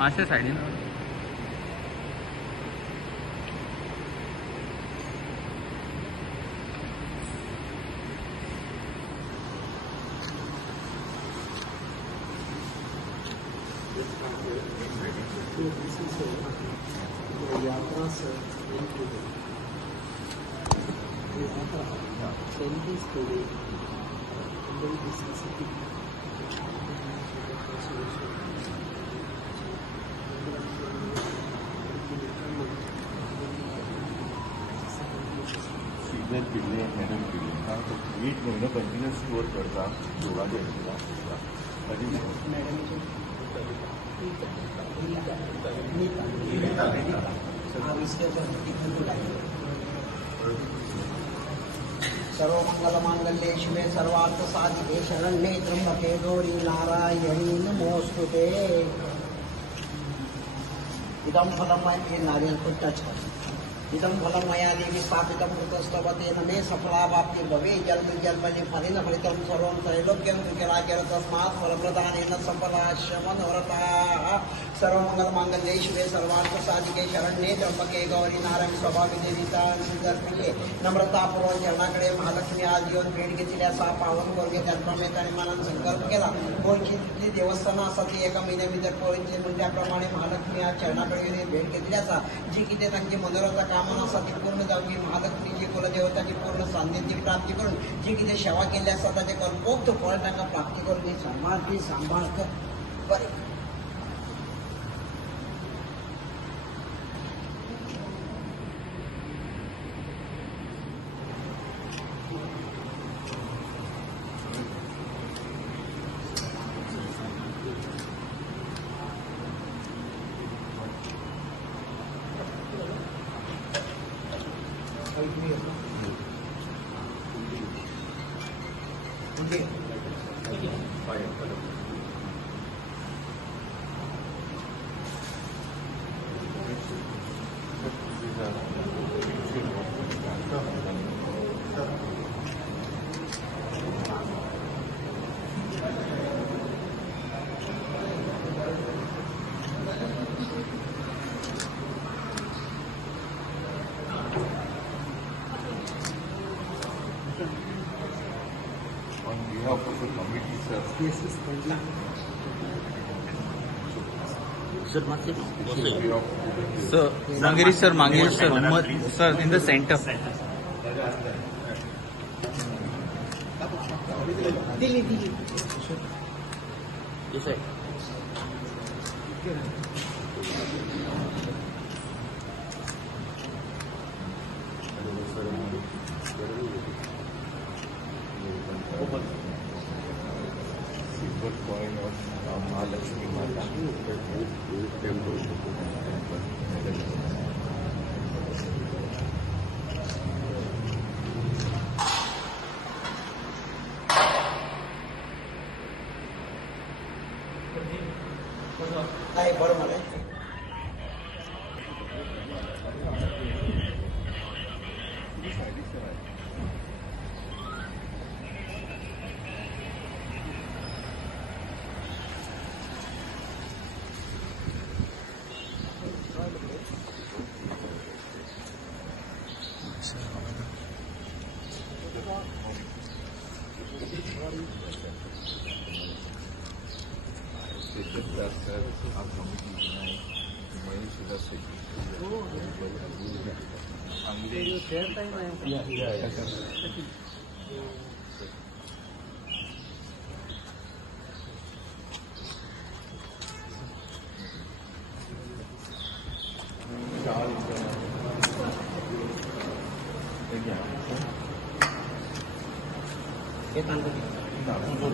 अशा साईडीनं यात्रा sir Chinese today, very specific. Signal पिल्ले मॅडम पिल्ले हा तो 8 महिने कंटिन्यूस स्टोर करता योगा घेतला कधी सर्व मंगल मांगल्ये शिवे सर्वार्थ साधिके शरण्ये त्र्यंबके गौरी नारायणी नमोस्तुते। इदं फलं मया नारियल को टच कर इदं फलं मया देवी स्थापितं कृतस्तवतेन मे सफलावाप्ति भवे जन्म जन्मनि फलेन फलितं सर्वं त्रैलोक्यं सुखराज्यं तस्मात् फलप्रदानेन सफलाश्च मनोरथाः। सर्वमंगलमांगल्ये शिवे सर्वार्थसाधिके शरण्ये त्र्यंबके गौरी नारायणी स्वभावी देवीचा सुंदरपणे नम्रतापूर्वक चरणाकडे महालक्ष्मी आज येऊन भेट घेतली असा पावन वर्ग त्याप्रमाणे मनात संकल्प केला। ओळखीतली देवस्थानं असतात ती एका महिन्याभितर पोळीतली म्हणल्याप्रमाणे महालक्ष्मी आज चरणाकडे येऊन भेट घेतली असा जी की ते त्यांची मनोरथ कामना असा ती पूर्ण जाऊन महालक्ष्मीची कुलदेवताची पूर्ण सान्निध्य प्राप्ती करून जी की ते सेवा केली असतात त्याचे कर्पोक्त फळ त्यांना प्राप्ती करून सांभाळ कर बरे। on behalf of the committee, sir. Yes, yes, sir On behalf of the sir मांगेरी sir in the centre Delhi Delhi this side silver coin of Mahalakshmi Mata temple. आहे बरोबर आहे। Our committee tonight, Mahesh is a secretary. हे तांदूळ आपण तो